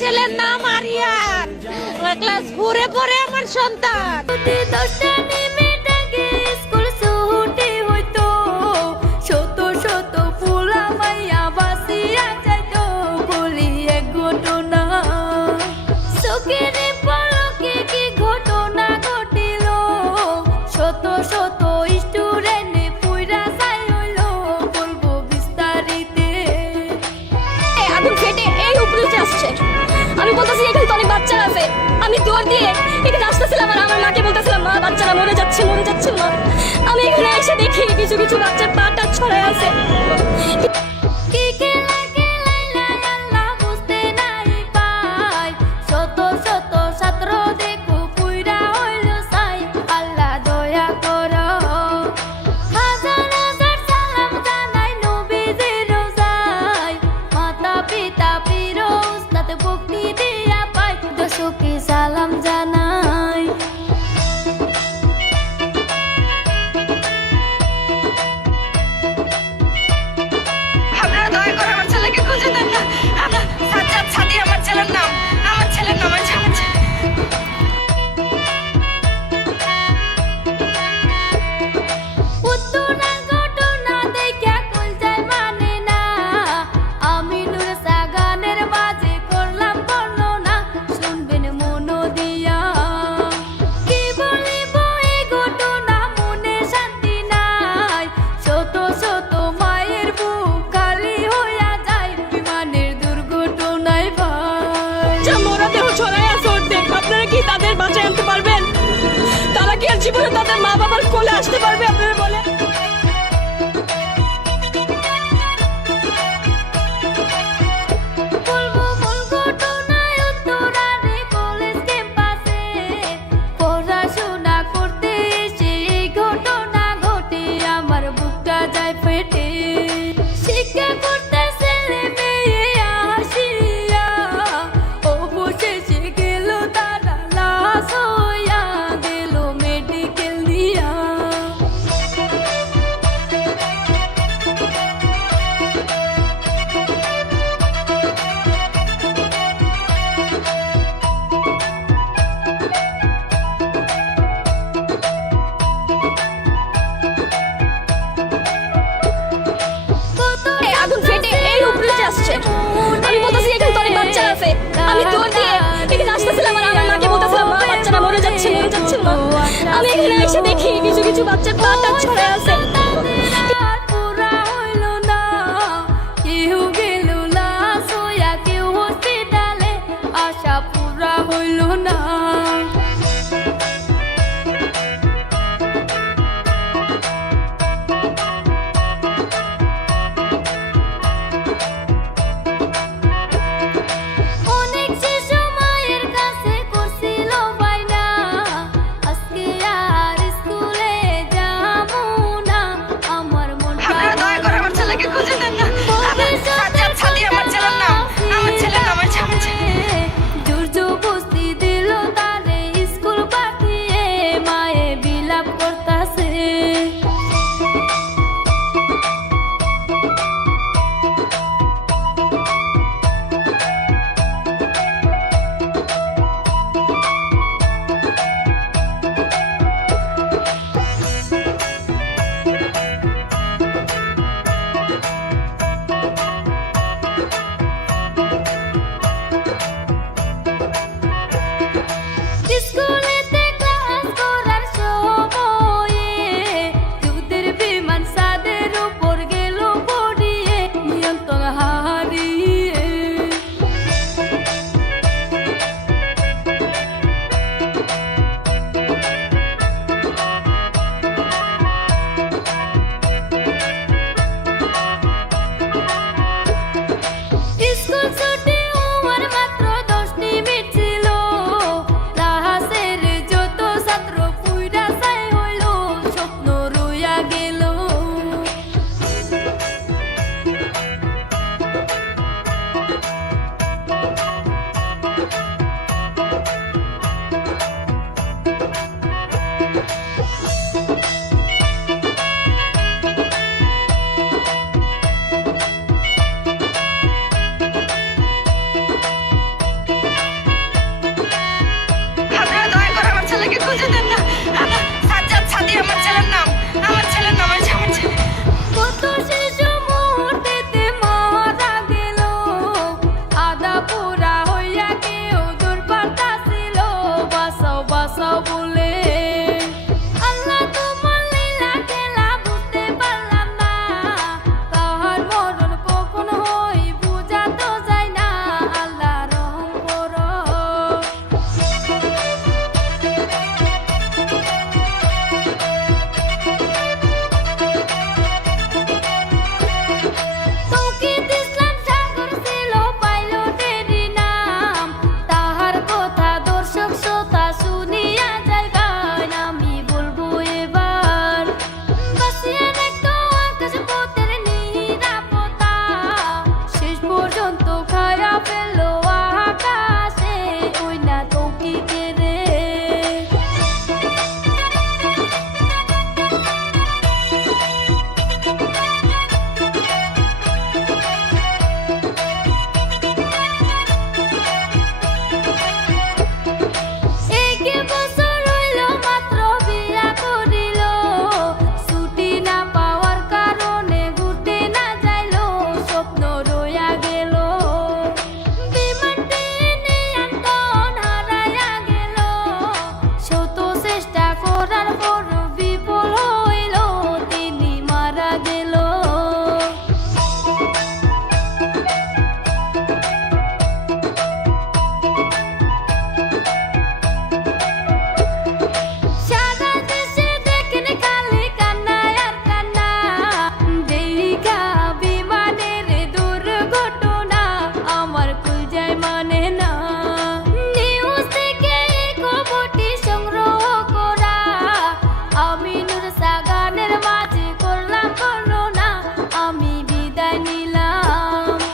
ছেলের নাম আরিয়ান, ক্লাস 4 এ পড়ে আমার সন্তান। আমি বলতেছি এখানে তো অনেক বাচ্চা আছে, আমি দৌড় দিয়ে এখানে আসতেছিলাম আর আমার মাকে বলতেছিলাম মা বাচ্চারা মরে যাচ্ছে মা। আমি এখানে এসে দেখি কিছু কিছু বাচ্চার পাটা ছড়ায় আছে। সালাম জানাই আপনারা দয়া করে আমার ছেলেকে খুঁজে দেন না। সাজ্জাদ সাদি আমার ছেলের নাম, আমার ছেলের নাম আছে। তাদের বাঁচায় আনতে পারবেন? তারা কি আর জীবনে তাদের মা বাবার কোলে আসতে পারবে আপনারা বলে? পড়াশোনা করতে এসে এই ঘটনা ঘটে আমার বুকটা যায় ফেটে। শিক্ষা করতে ছেলে মেয়ে আসিয়া অবশেষে গেল তারা লাশ হইয়া গেল মেডিকেল দিয়া। আগুন ফেটে এই উপরে আসছে। আমি বলতেছি এখানে তো অনেক বাচ্চা আছে, আমি দৌড় দিয়ে এখানে আসতেছিলাম আর আমার মাকে বলতেছিলাম মা বাচ্চারা মরে যাচ্ছে মা। আমি এখানে এসে দেখি কিছু কিছু বাচ্চার পাটা ছড়ায় আছে। পুরা হইল না, কেউ গেল লাশ হইয়া, কেউ হসপিটালে, আশা পুরা হইল না। অনেক শিশু মায়ের কাছে করছিল বাইনা, আজকে আর স্কুলে যাবো না, আমার মনটা আপনারা দয়া করে আমার ছেলেকে খুঁজে দেন না। সাজ্জাদ সাদি আমার ছেলের নাম, আমার ছেলের নাম আছে। জোর জবরদস্তি দিল খুঁজে দেন না। সাজ্জাদ সাদি আমার ছেলের নাম, আমার ছেলের নাম আছে আমার ছেলে। কত শিশু মুহূর্তেতে মারা গেল, আধা পুরা হইয়া কেউ দূর পারতাছিল, বাঁচাও বাঁচাও বলে। আল্লাহ তোমার লীলা খেলা বুঝতে পারলাম না, কাহার মরণ কখন হই বুঝা তো যায় না, আল্লাহ রহম করো। তৌকিদ ইসলাম সাগর ছিল পাইলটেরই নাম, তাহার কথা দর্শক শ্রোতা শুনিয়া যায় গান। আমি বলবো এবার বাঁচিয়া রাখতো আকাশ পথের নিরাপত্তা, শেষ পর্যন্ত খায়া ফেল আকাশে ওই না তৌকিদের রে। এক বছর হইল মাত্র বিয়া করিল, ছুটি না পাওয়ার কারণে ঘুরতে না যাইল, স্বপ্ন রইয়া গেল। বিমানটি নিয়ন্ত্রণ হারাইয়া গেল, শত চেষ্টা করার পর বিফল হইল, তিনি মারা গেল। সারা দেশে দেখেন খালি কান্না আর কান্না, দেরিকা বিমানের দুর্ঘটনা আমার কলজায় মানে না।